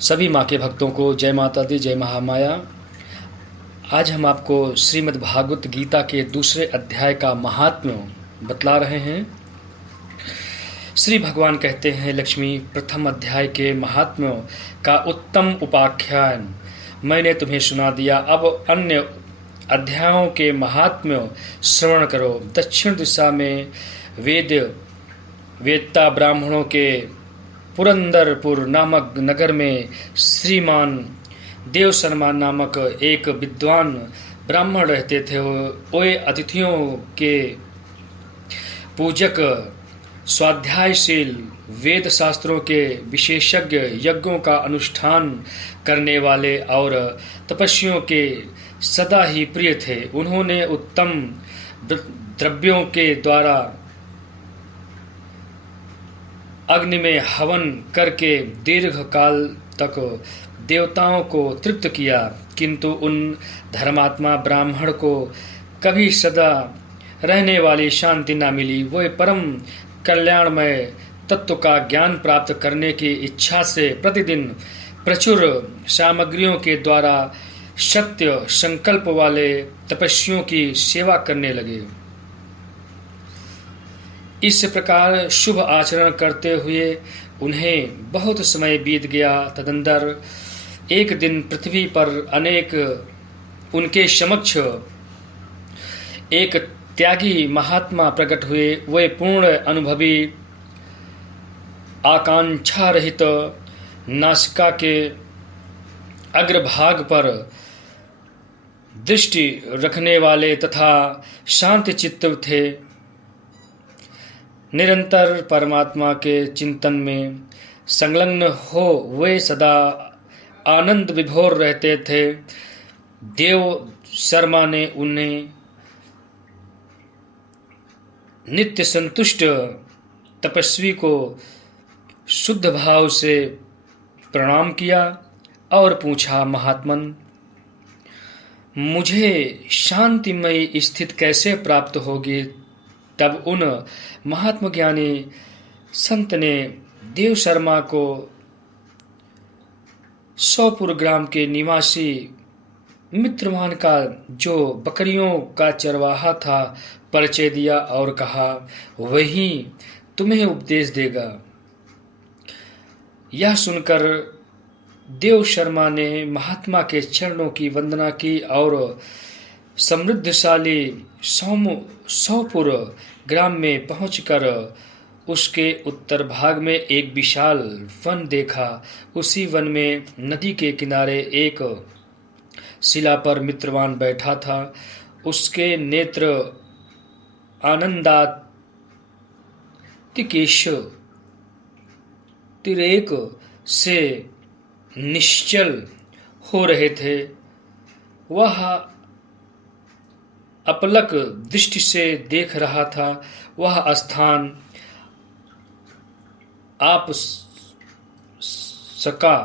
सभी माँ के भक्तों को जय माता दी, जय महामाया। आज हम आपको श्रीमद् भागवत गीता के दूसरे अध्याय का महात्म्य बतला रहे हैं। श्री भगवान कहते हैं, लक्ष्मी, प्रथम अध्याय के महात्म्यों का उत्तम उपाख्यान मैंने तुम्हें सुना दिया। अब अन्य अध्यायों के महात्म्य श्रवण करो। दक्षिण दिशा में वेदता ब्राह्मणों के पुरंदरपुर नामक नगर में श्रीमान देवशर्मा नामक एक विद्वान ब्राह्मण रहते थे। वे अतिथियों के पूजक, स्वाध्यायशील, वेद शास्त्रों के विशेषज्ञ, यज्ञों का अनुष्ठान करने वाले और तपस्वियों के सदा ही प्रिय थे। उन्होंने उत्तम द्रव्यों के द्वारा अग्नि में हवन करके दीर्घ काल तक देवताओं को तृप्त किया, किंतु उन धर्मात्मा ब्राह्मण को कभी सदा रहने वाली शांति न मिली। वह परम कल्याणमय तत्व का ज्ञान प्राप्त करने की इच्छा से प्रतिदिन प्रचुर सामग्रियों के द्वारा सत्य संकल्प वाले तपस्वियों की सेवा करने लगे। इस प्रकार शुभ आचरण करते हुए उन्हें बहुत समय बीत गया। तदंतर एक दिन पृथ्वी पर उनके समक्ष एक त्यागी महात्मा प्रकट हुए। वे पूर्ण अनुभवी, आकांक्षा रहित, नासिका के अग्रभाग पर दृष्टि रखने वाले तथा शांत चित्त थे। निरंतर परमात्मा के चिंतन में संलग्न हो वे सदा आनंद विभोर रहते थे। देव शर्मा ने उन्हें नित्य संतुष्ट तपस्वी को शुद्ध भाव से प्रणाम किया और पूछा, महात्मन, मुझे शांतिमयी स्थिति कैसे प्राप्त होगी? तब उन महात्मा ज्ञानी संत ने देव शर्मा को सौपुर ग्राम के निवासी मित्रवान का, जो बकरियों का चरवाहा था, परिचय दिया और कहा, वही तुम्हें उपदेश देगा। यह सुनकर देव शर्मा ने महात्मा के चरणों की वंदना की और समृद्धशाली सौपुर ग्राम में पहुंचकर उसके उत्तर भाग में एक विशाल वन देखा। उसी वन में नदी के किनारे एक शिला पर मित्रवान बैठा था। उसके नेत्र आनंदातिरेक से निश्चल हो रहे थे। वह अपलक दृष्टि से देख रहा था। वह स्थान आप सका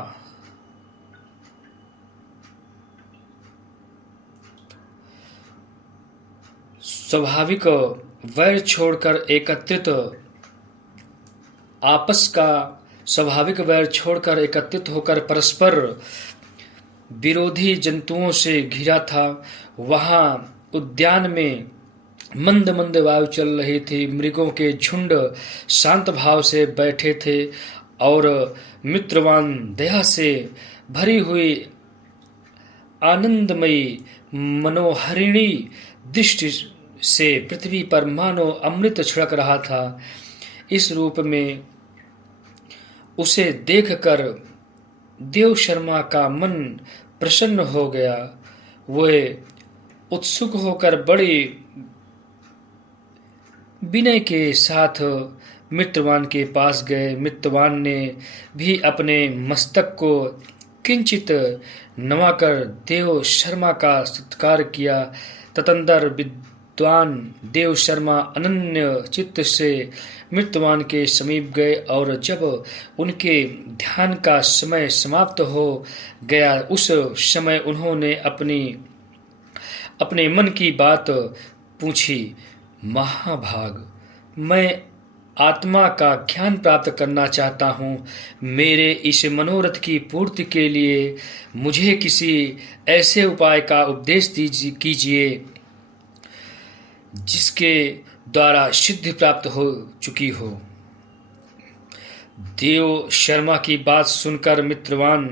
स्वाभाविक वैर छोड़कर एकत्रित होकर परस्पर विरोधी जंतुओं से घिरा था। वहां उद्यान में मंद मंद वायु चल रही थी। मृगों के झुंड शांत भाव से बैठे थे और मित्रवान दया से भरी हुई आनंदमयी मनोहरिणी दृष्टि से पृथ्वी पर मानो अमृत छिड़क रहा था। इस रूप में उसे देखकर देव शर्मा का मन प्रसन्न हो गया। वे उत्सुक होकर बड़ी विनय के साथ मित्रवान के पास गए। मित्रवान ने भी अपने मस्तक को किंचित नवाकर देव शर्मा का सत्कार किया। तदंतर विद्वान देव शर्मा अनन्य चित्त से मित्रवान के समीप गए और जब उनके ध्यान का समय समाप्त हो गया, उस समय उन्होंने अपने मन की बात पूछी। महाभाग, मैं आत्मा का ज्ञान प्राप्त करना चाहता हूँ। मेरे इस मनोरथ की पूर्ति के लिए मुझे किसी ऐसे उपाय का उपदेश कीजिए जिसके द्वारा सिद्धि प्राप्त हो चुकी हो। देव शर्मा की बात सुनकर मित्रवान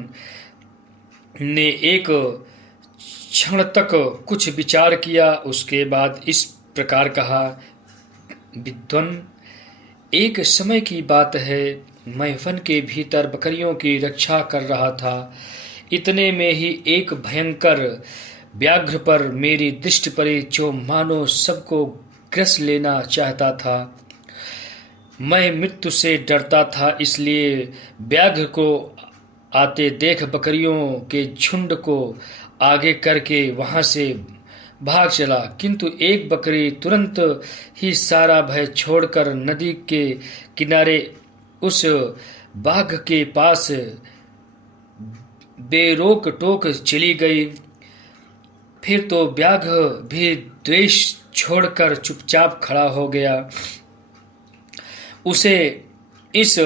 ने एक क्षण तक कुछ विचार किया। उसके बाद इस प्रकार कहा, विद्वान, एक समय की बात है, मैं वन के भीतर बकरियों की रक्षा कर रहा था। इतने में ही एक भयंकर व्याघ्र पर मेरी दृष्टि पड़ी जो मानो सबको ग्रस लेना चाहता था। मैं मृत्यु से डरता था, इसलिए व्याघ्र को आते देख बकरियों के झुंड को आगे करके वहां से भाग चला, किंतु एक बकरी तुरंत ही सारा भय छोड़कर नदी के किनारे उस बाघ के पास बेरोक टोक चली गई। फिर तो व्याघ्र भी द्वेष छोड़कर चुपचाप खड़ा हो गया। उसे इस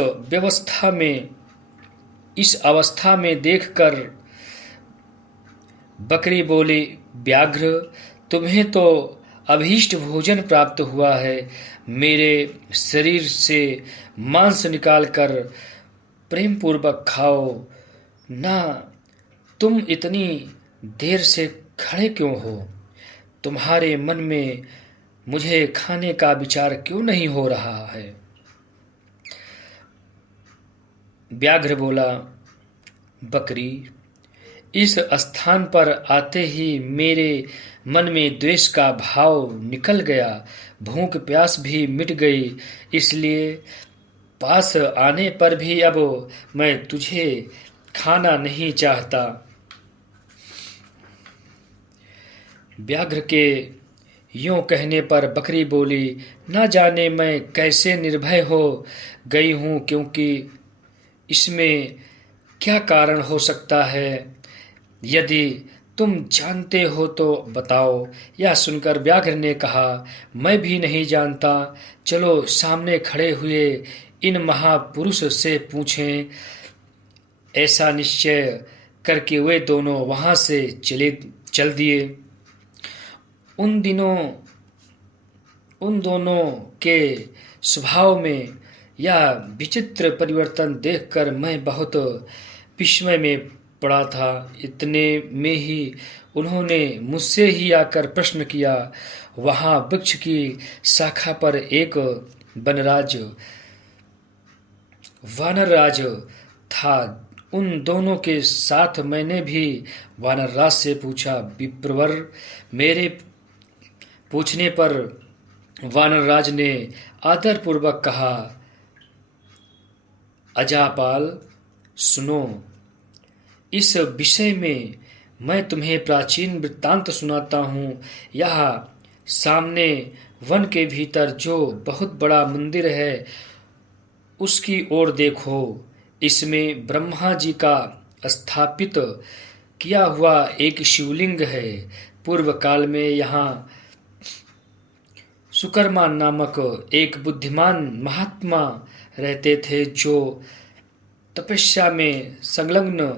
अवस्था में देखकर बकरी बोली, व्याघ्र, तुम्हें तो अभीष्ट भोजन प्राप्त हुआ है। मेरे शरीर से मांस निकालकर प्रेम पूर्वक खाओ ना। तुम इतनी देर से खड़े क्यों हो? तुम्हारे मन में मुझे खाने का विचार क्यों नहीं हो रहा है? व्याघ्र बोला, बकरी, इस स्थान पर आते ही मेरे मन में द्वेष का भाव निकल गया, भूख प्यास भी मिट गई, इसलिए पास आने पर भी अब मैं तुझे खाना नहीं चाहता। व्याघ्र के यूं कहने पर बकरी बोली, ना जाने मैं कैसे निर्भय हो गई हूं, क्योंकि इसमें क्या कारण हो सकता है? यदि तुम जानते हो तो बताओ। यह सुनकर व्याघ्र ने कहा, मैं भी नहीं जानता। चलो सामने खड़े हुए इन महापुरुष से पूछें। ऐसा निश्चय करके वे दोनों वहां से चल दिए। उन दोनों के स्वभाव में यह विचित्र परिवर्तन देखकर मैं बहुत विस्मय में पड़ा था। इतने में ही उन्होंने मुझसे ही आकर प्रश्न किया। वहां वृक्ष की शाखा पर एक वानरराज था। उन दोनों के साथ मैंने भी वानरराज से पूछा। विप्रवर, मेरे पूछने पर वानरराज ने आदरपूर्वक कहा, अजापाल, सुनो, इस विषय में मैं तुम्हें प्राचीन वृत्तांत सुनाता हूँ। यहाँ सामने वन के भीतर जो बहुत बड़ा मंदिर है, उसकी ओर देखो। इसमें ब्रह्मा जी का स्थापित किया हुआ एक शिवलिंग है। पूर्व काल में यहाँ सुकर्मा नामक एक बुद्धिमान महात्मा रहते थे, जो तपस्या में संलग्न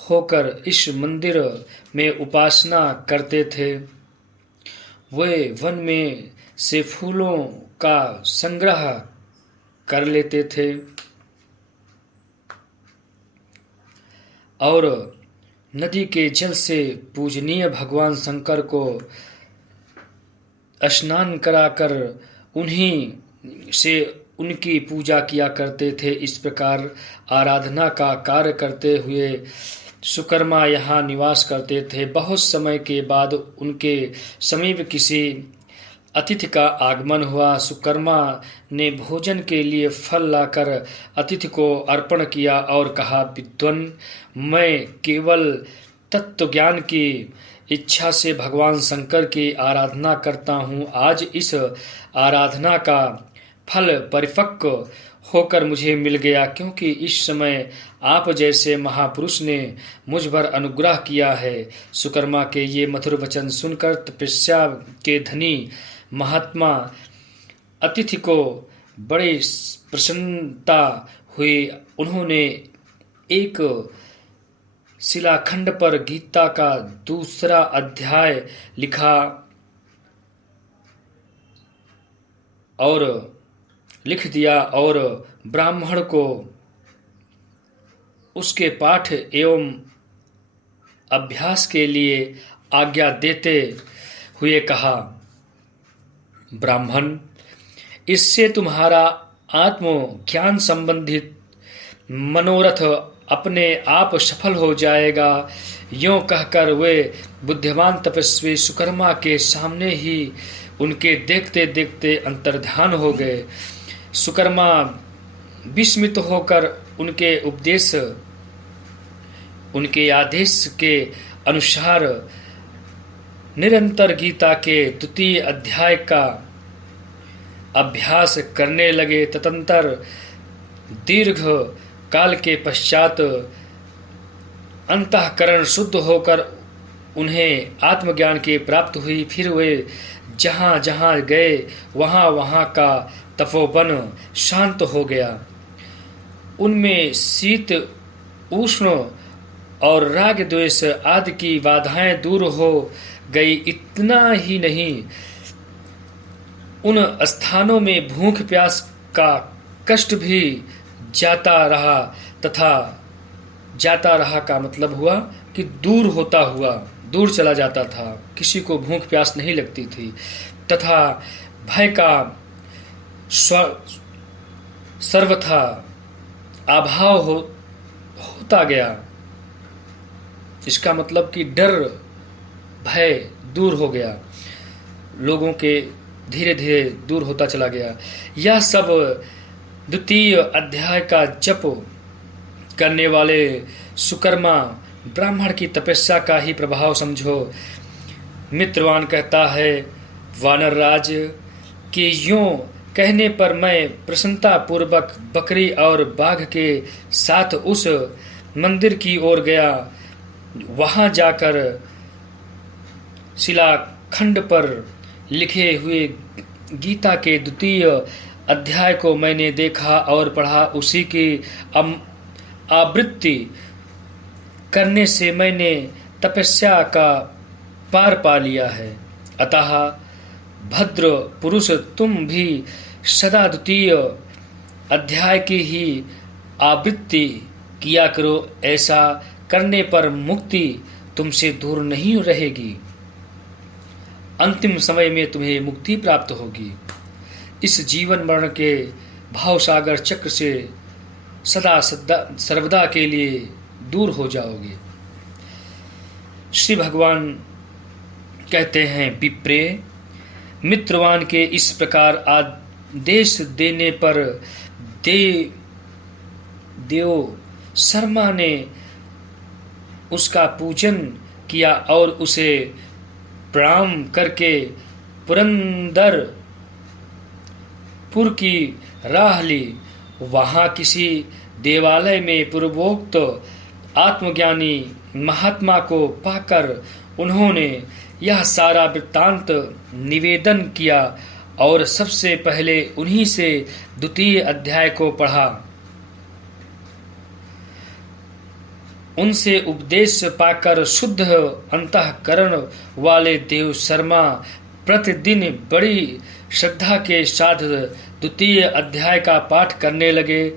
होकर इस मंदिर में उपासना करते थे। वे वन में से फूलों का संग्रह कर लेते थे और नदी के जल से पूजनीय भगवान शंकर को स्नान कराकर उन्हीं से उनकी पूजा किया करते थे। इस प्रकार आराधना का कार्य करते हुए सुकर्मा यहाँ निवास करते थे। बहुत समय के बाद उनके समीप किसी अतिथि का आगमन हुआ। सुकर्मा ने भोजन के लिए फल लाकर अतिथि को अर्पण किया और कहा, विद्वान, मैं केवल तत्व ज्ञान की इच्छा से भगवान शंकर की आराधना करता हूँ। आज इस आराधना का फल परिपक्व होकर मुझे मिल गया, क्योंकि इस समय आप जैसे महापुरुष ने मुझ पर अनुग्रह किया है। सुकर्मा के ये मधुर वचन सुनकर तपस्या के धनी महात्मा अतिथि को बड़ी प्रसन्नता हुई। उन्होंने एक शिलाखंड पर गीता का दूसरा अध्याय लिखा और लिख दिया और ब्राह्मण को उसके पाठ एवं अभ्यास के लिए आज्ञा देते हुए कहा, ब्राह्मण, इससे तुम्हारा आत्मज्ञान संबंधित मनोरथ अपने आप सफल हो जाएगा। यूं कहकर वे बुद्धिमान तपस्वी सुकर्मा के सामने ही उनके देखते देखते अंतर्ध्यान हो गए। सुकर्मा विस्मित होकर उनके आदेश के अनुसार निरंतर गीता के द्वितीय अध्याय का अभ्यास करने लगे। तदंतर दीर्घ काल के पश्चात अंतःकरण शुद्ध होकर उन्हें आत्मज्ञान की प्राप्ति हुई। फिर वे जहाँ जहाँ गए वहाँ वहाँ का तपोवन शांत हो गया। उनमें शीत उष्ण और राग द्वेष आदि की बाधाएं दूर हो गई। इतना ही नहीं, उन स्थानों में भूख प्यास का कष्ट भी जाता रहा का मतलब हुआ कि दूर चला जाता था। किसी को भूख प्यास नहीं लगती थी तथा भय का सर्वथा अभाव होता गया। इसका मतलब कि डर भय दूर हो गया, लोगों के धीरे धीरे दूर होता चला गया। यह सब द्वितीय अध्याय का जप करने वाले सुकर्मा ब्राह्मण की तपस्या का ही प्रभाव समझो। मित्रवान कहता है, वानरराज, कि यूं कहने पर मैं प्रसन्नता पूर्वक बकरी और बाघ के साथ उस मंदिर की ओर गया। वहां जाकर शिलाखंड पर लिखे हुए गीता के द्वितीय अध्याय को मैंने देखा और पढ़ा। उसी की आवृत्ति करने से मैंने तपस्या का पार पा लिया है। अतः भद्र पुरुष, तुम भी सदा द्वितीय अध्याय की ही आवृत्ति किया करो। ऐसा करने पर मुक्ति तुमसे दूर नहीं रहेगी। अंतिम समय में तुम्हें मुक्ति प्राप्त होगी। इस जीवन मरण के भावसागर चक्र से सदा सर्वदा के लिए दूर हो जाओगे। श्री भगवान कहते हैं, विप्रे, मित्रवान के इस प्रकार आदेश देने पर देव शर्मा ने उसका पूजन किया और उसे प्रणाम करके पुरंदरपुर की राह ली। वहाँ किसी देवालय में पूर्वोक्त आत्मज्ञानी महात्मा को पाकर उन्होंने यह सारा वृत्तांत निवेदन किया और सबसे पहले उन्हीं से द्वितीय अध्याय को पढ़ा। उनसे उपदेश पाकर शुद्ध अंतःकरण वाले देव शर्मा प्रतिदिन बड़ी श्रद्धा के साथ द्वितीय अध्याय का पाठ करने लगे।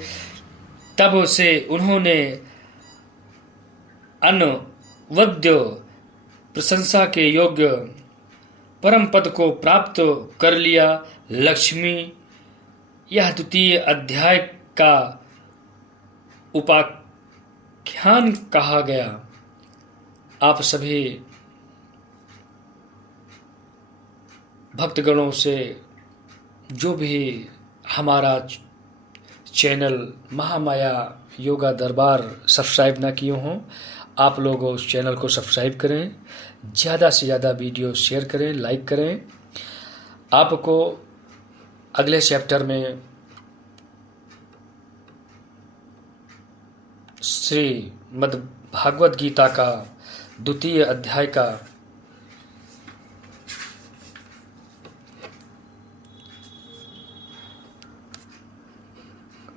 तब से उन्होंने अनवद्य प्रशंसा के योग्य परम पद को प्राप्त कर लिया। लक्ष्मी, यह द्वितीय अध्याय का उपाख्यान कहा गया। आप सभी भक्तगणों से जो भी हमारा चैनल महामाया योगा दरबार सब्सक्राइब ना किए हों, आप लोग उस चैनल को सब्सक्राइब करें, ज़्यादा से ज़्यादा वीडियो शेयर करें, लाइक करें। आपको अगले चैप्टर में श्रीमद् भागवत गीता का द्वितीय अध्याय का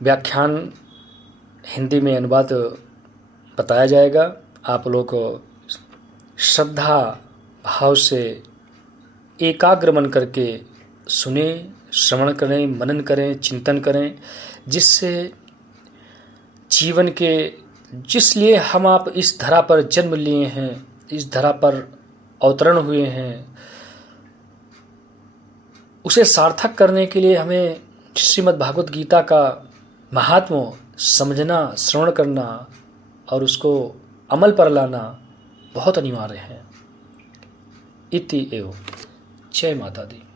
व्याख्यान हिंदी में अनुवाद बताया जाएगा। आप लोग श्रद्धा भाव से एकाग्र मन करके सुने, श्रवण करें, मनन करें, चिंतन करें, जिससे जीवन के जिस लिए हम आप इस धरा पर जन्म लिए हैं, इस धरा पर अवतरण हुए हैं, उसे सार्थक करने के लिए हमें श्रीमद् भागवत गीता का महात्म्य समझना, श्रवण करना और उसको अमल पर लाना बहुत अनिवार्य है। इति एव। जय माता दी।